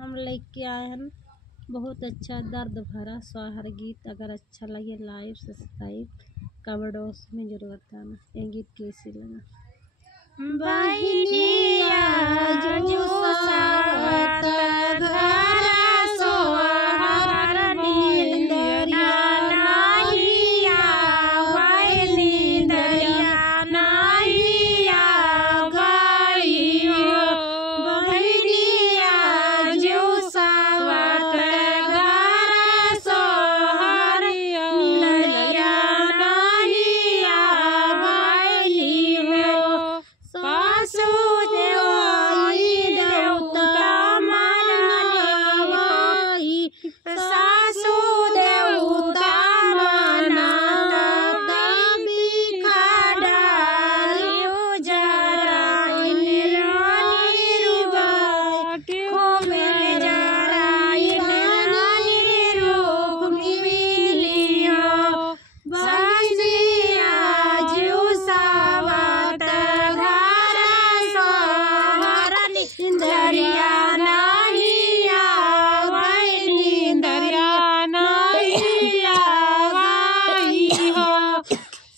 हम लेके आए हैं बहुत अच्छा दर्द भरा सोहर गीत। अगर अच्छा लगे लाइव सब्सक्राइब कमेंट्स में जरूर बताना ये गीत कैसे लगा। बहिनिया जो सावत घर सोहर नींदरिया नहीं आवे नींदरिया नहीं आवे बहिनिया जो सावत घर सोहर नींदरिया नहीं आवे सासु देवाई देवता मनाई सासु देवता मनाता तभी खडालियो जराइन रानी रुबाई खोमेल जराइन रानी रूप मिलियो बहिनिया जो सावत घर सोहर नींदरिया नहीं आवे नींदरिया नहीं आवे हो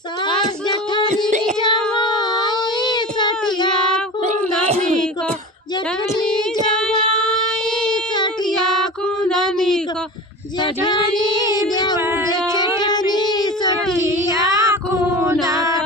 सास जठनी जवाई सठिया कुंदनी को जठनी जवाई सठिया कुंदनी को जठनी देव जठनी सठिया कुंदनी